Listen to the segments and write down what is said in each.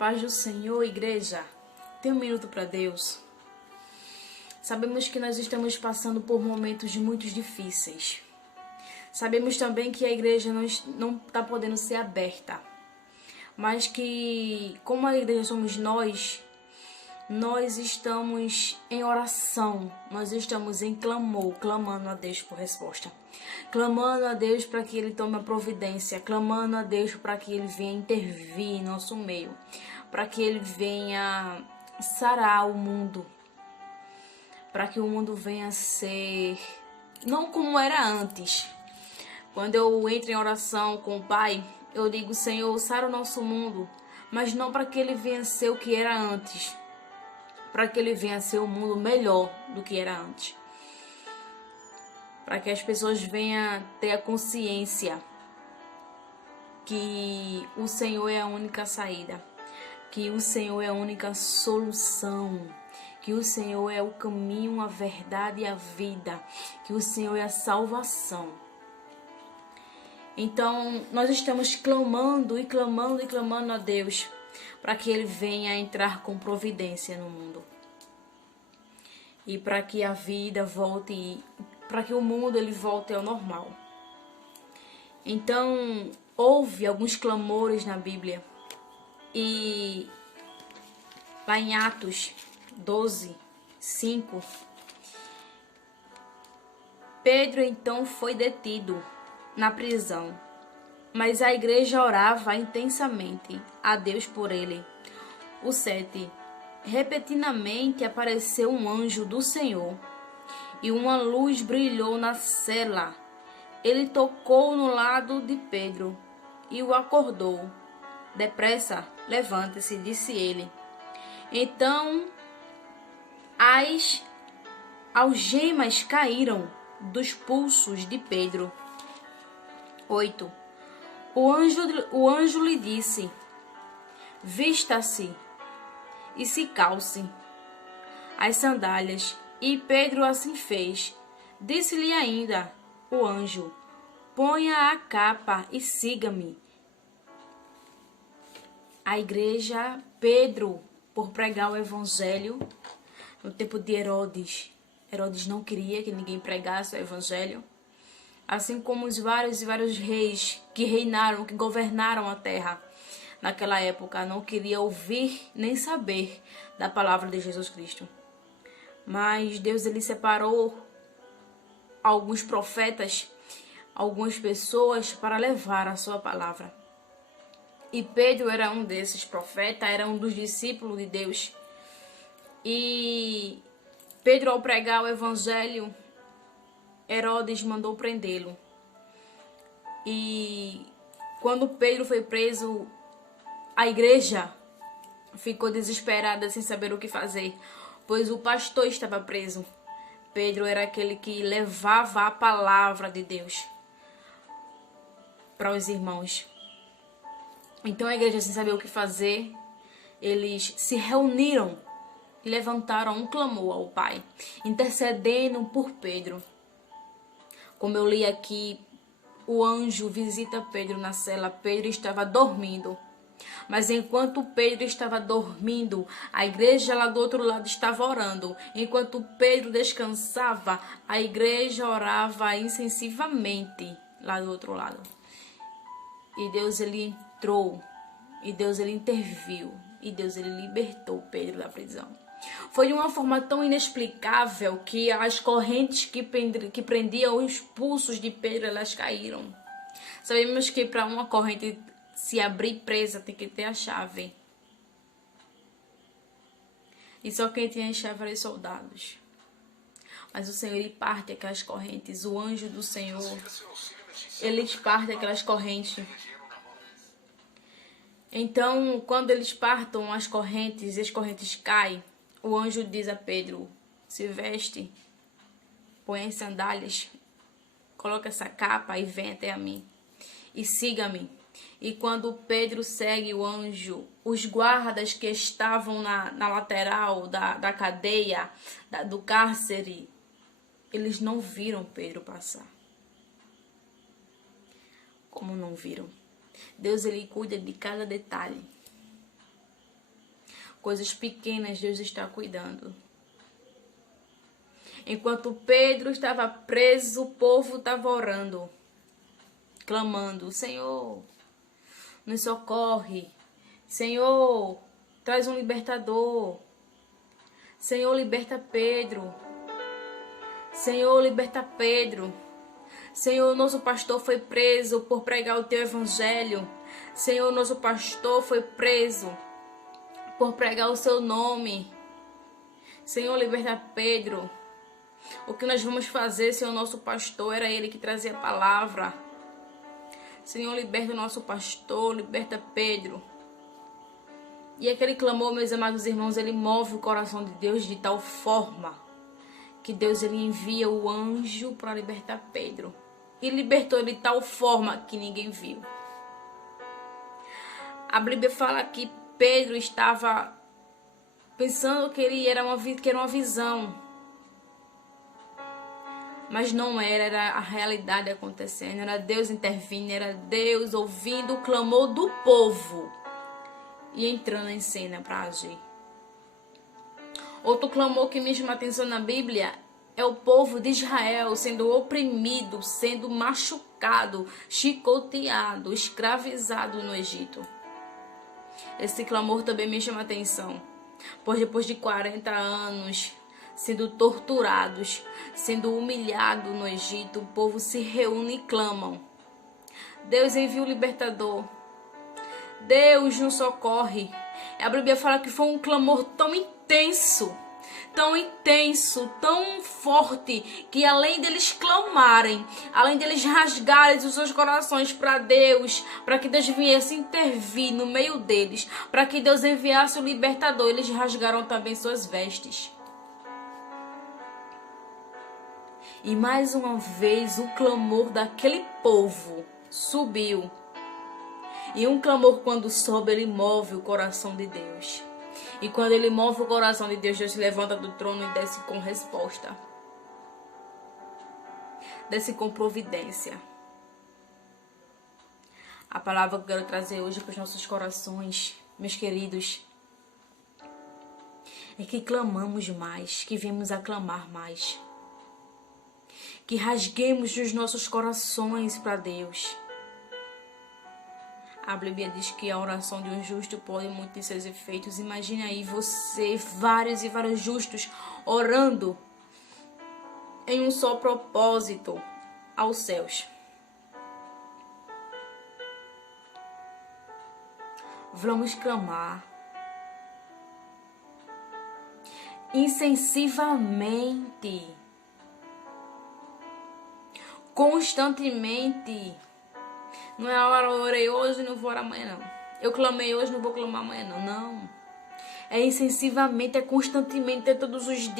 Paz do Senhor, igreja. Tem um minuto para Deus. Sabemos que nós estamos passando por momentos muito difíceis. Sabemos também que a igreja não está podendo ser aberta. Mas que, como a igreja somos nós estamos em oração, nós estamos em clamor, clamando a Deus por resposta. Clamando a Deus para que Ele tome a providência, clamando a Deus para que Ele venha intervir em nosso meio, para que Ele venha sarar o mundo, para que o mundo venha ser não como era antes. Quando eu entro em oração com o Pai, eu digo: Senhor, sara o nosso mundo, mas não para que ele venha ser o que era antes, para que ele venha ser um mundo melhor do que era antes, para que as pessoas venham ter a consciência que o Senhor é a única saída, que o Senhor é a única solução, que o Senhor é o caminho, a verdade e a vida, que o Senhor é a salvação. Então, nós estamos clamando e clamando e clamando a Deus para que Ele venha entrar com providência no mundo. E para que a vida volte, para que o mundo ele volte ao normal. Então, houve alguns clamores na Bíblia. E lá em Atos 12, 5, Pedro então foi detido na prisão, mas a igreja orava intensamente a Deus por ele. O 7. Repentinamente apareceu um anjo do Senhor, e uma luz brilhou na cela. Ele tocou no lado de Pedro e o acordou. Depressa, levante-se, disse ele. Então as algemas caíram dos pulsos de Pedro. 8. O anjo lhe disse: vista-se e se calce as sandálias. E Pedro assim fez. Disse-lhe ainda o anjo: ponha a capa e siga-me. A igreja, Pedro, por pregar o evangelho, no tempo de Herodes não queria que ninguém pregasse o evangelho. Assim como os vários reis que reinaram, que governaram a terra naquela época, não queria ouvir nem saber da palavra de Jesus Cristo. Mas Deus ele separou alguns profetas, algumas pessoas para levar a sua palavra. E Pedro era um desses profetas, era um dos discípulos de Deus. E Pedro, ao pregar o evangelho, Herodes mandou prendê-lo. E quando Pedro foi preso, a igreja ficou desesperada sem saber o que fazer, pois o pastor estava preso. Pedro era aquele que levava a palavra de Deus para os irmãos. Então a igreja, sem saber o que fazer, eles se reuniram e levantaram um clamor ao Pai, intercedendo por Pedro. Como eu li aqui, o anjo visita Pedro na cela. Pedro estava dormindo. Mas enquanto Pedro estava dormindo, a igreja lá do outro lado estava orando. Enquanto Pedro descansava, a igreja orava insensivamente lá do outro lado. E Deus ele entrou, e Deus ele interviu, e Deus ele libertou Pedro da prisão. Foi de uma forma tão inexplicável que as correntes que prendiam os pulsos de Pedro, elas caíram. Sabemos que para uma corrente se abrir presa tem que ter a chave. E só quem tinha a chave eram os soldados. Mas o Senhor, ele parte aquelas correntes. O anjo do Senhor, ele parte aquelas correntes. Então, quando eles partam as correntes e as correntes caem, o anjo diz a Pedro: se veste, põe as sandálias, coloca essa capa e vem até a mim. E siga-me. E quando Pedro segue o anjo, os guardas que estavam na lateral da cadeia, do cárcere, eles não viram Pedro passar. Como não viram? Deus ele cuida de cada detalhe. Coisas pequenas Deus está cuidando. Enquanto Pedro estava preso, o povo estava orando, clamando: Senhor, nos socorre. Senhor, traz um libertador. Senhor, liberta Pedro. Senhor, liberta Pedro. Senhor, nosso pastor foi preso por pregar o teu evangelho. Senhor, nosso pastor foi preso por pregar o seu nome. Senhor, liberta Pedro. O que nós vamos fazer, Senhor, nosso pastor? Era ele que trazia a palavra. Senhor, liberta o nosso pastor, liberta Pedro. E aquele clamor, meus amados irmãos, ele move o coração de Deus de tal forma que Deus ele envia o anjo para libertar Pedro. E libertou ele de tal forma que ninguém viu. A Bíblia fala que Pedro estava pensando que que era uma visão. Mas não era a realidade acontecendo, era Deus intervindo, era Deus ouvindo o clamor do povo e entrando em cena para agir. Outro clamor que me chama a atenção na Bíblia é o povo de Israel sendo oprimido, sendo machucado, chicoteado, escravizado no Egito. Esse clamor também me chama a atenção, pois depois de 40 anos sendo torturados, sendo humilhados no Egito, o povo se reúne e clamam. Deus envia o libertador. Deus nos socorre. A Bíblia fala que foi um clamor tão intenso, tão forte, que além deles clamarem, além deles rasgarem os seus corações para Deus, para que Deus viesse intervir no meio deles, para que Deus enviasse o libertador, eles rasgaram também suas vestes. E mais uma vez o clamor daquele povo subiu. E um clamor, quando sobe, ele move o coração de Deus. E quando ele move o coração de Deus, Deus se levanta do trono e desce com resposta. Desce com providência. A palavra que eu quero trazer hoje para os nossos corações, meus queridos, é que clamamos mais, que viemos a clamar mais. Que rasguemos os nossos corações para Deus. A Bíblia diz que a oração de um justo pode muito ter seus efeitos. Imagine aí você, vários e vários justos, orando em um só propósito aos céus. Vamos clamar insensivamente, constantemente. Não é a hora, eu orei hoje e não vou orar amanhã, não. Eu clamei hoje, não vou clamar amanhã, não. Não. É insensivamente, é constantemente, é todos os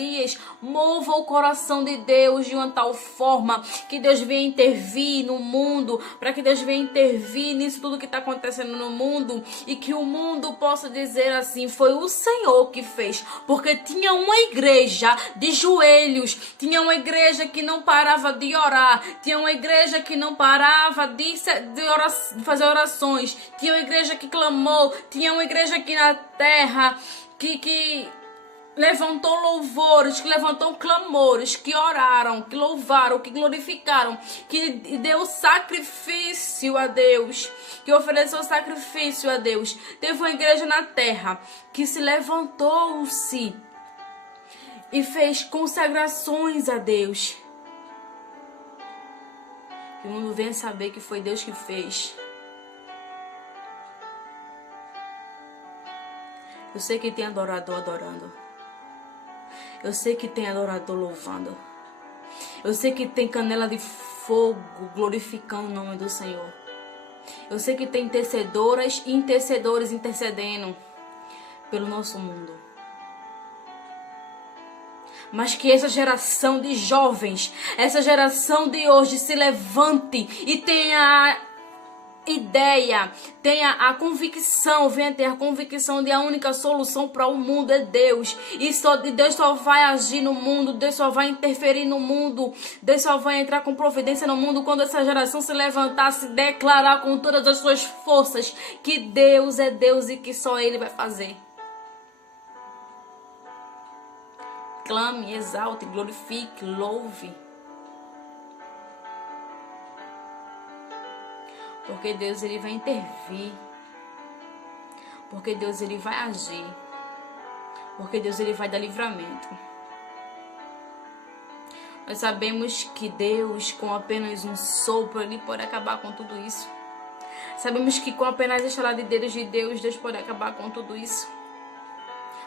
dias. Mova o coração de Deus de uma tal forma que Deus venha intervir no mundo, para que Deus venha intervir nisso tudo que está acontecendo no mundo e que o mundo possa dizer assim: foi o Senhor que fez, porque tinha uma igreja de joelhos, tinha uma igreja que não parava de orar, tinha uma igreja que não parava de fazer orações, tinha uma igreja que clamou, tinha uma igreja que na terra que levantou louvores, que levantou clamores, que oraram, que louvaram, que glorificaram, que deu sacrifício a Deus, que ofereceu sacrifício a Deus. Teve uma igreja na terra que se levantou-se e fez consagrações a Deus. Que o mundo venha saber que foi Deus que fez. Eu sei que tem adorador adorando. Eu sei que tem adorador louvando. Eu sei que tem canela de fogo glorificando o nome do Senhor. Eu sei que tem intercedoras e intercedores intercedendo pelo nosso mundo. Mas que essa geração de jovens, essa geração de hoje se levante e tenha ideia, tenha a convicção, venha ter a convicção de a única solução para o mundo é Deus. E Deus só vai agir no mundo, Deus só vai interferir no mundo, Deus só vai entrar com providência no mundo quando essa geração se levantar, se declarar com todas as suas forças que Deus é Deus e que só Ele vai fazer. Clame, exalte, glorifique, louve. Porque Deus, Ele vai intervir. Porque Deus, Ele vai agir. Porque Deus, Ele vai dar livramento. Nós sabemos que Deus, com apenas um sopro, Ele pode acabar com tudo isso. Sabemos que com apenas a estalar de dedos de Deus, Deus pode acabar com tudo isso.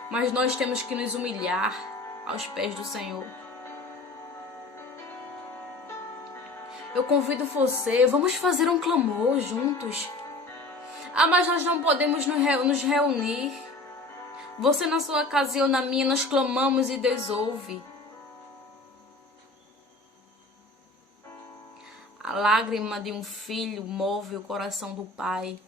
Mas nós temos que nos humilhar aos pés do Senhor. Eu convido você, vamos fazer um clamor juntos. Mas nós não podemos nos reunir. Você na sua casa e eu na minha, nós clamamos e Deus ouve. A lágrima de um filho move o coração do pai.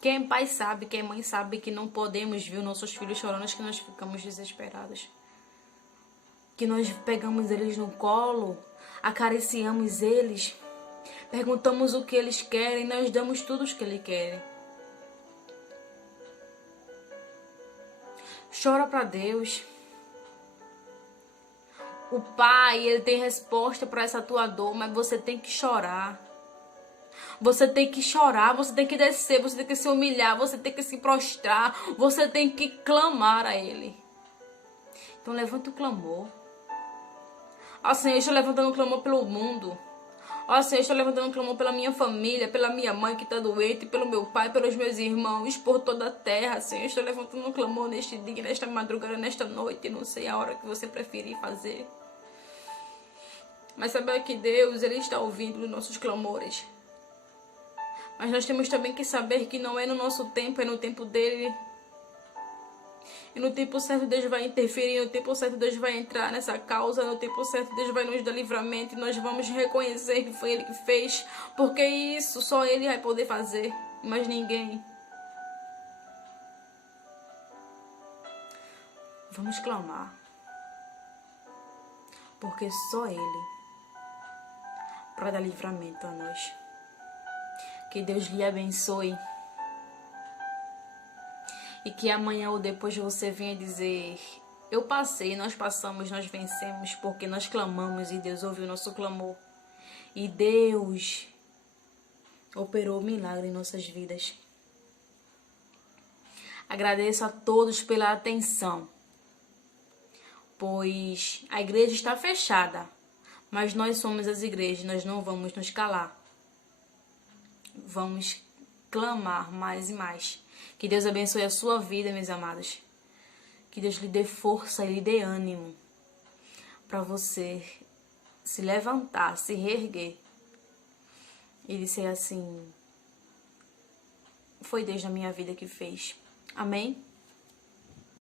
Quem é pai sabe, quem é mãe sabe que não podemos ver nossos filhos chorando, que nós ficamos desesperados. Que nós pegamos eles no colo, acariciamos eles, perguntamos o que eles querem, nós damos tudo o que eles querem. Chora para Deus. O Pai, Ele tem resposta para essa tua dor, mas você tem que chorar. Você tem que chorar, você tem que descer, você tem que se humilhar, você tem que se prostrar, você tem que clamar a Ele. Então levanta o clamor. Ó Senhor, eu estou levantando um clamor pelo mundo. Ó Senhor, eu estou levantando um clamor pela minha família, pela minha mãe que está doente, pelo meu pai, pelos meus irmãos, por toda a terra. Senhor, eu estou levantando um clamor neste dia, nesta madrugada, nesta noite. Não sei a hora que você preferir fazer. Mas saber que Deus, Ele está ouvindo os nossos clamores. Mas nós temos também que saber que não é no nosso tempo, é no tempo dEle. E no tempo certo Deus vai interferir, no tempo certo Deus vai entrar nessa causa, no tempo certo Deus vai nos dar livramento e nós vamos reconhecer que foi Ele que fez, porque isso só Ele vai poder fazer, mas ninguém. Vamos clamar, porque só Ele para dar livramento a nós. Que Deus lhe abençoe. E que amanhã ou depois você venha dizer: eu passei, nós passamos, nós vencemos, porque nós clamamos e Deus ouviu o nosso clamor. E Deus operou milagre em nossas vidas. Agradeço a todos pela atenção, pois a igreja está fechada, mas nós somos as igrejas, nós não vamos nos calar. Vamos clamar mais e mais. Que Deus abençoe a sua vida, meus amados. Que Deus lhe dê força e lhe dê ânimo para você se levantar, se reerguer e dizer assim: foi Deus na minha vida que fez. Amém?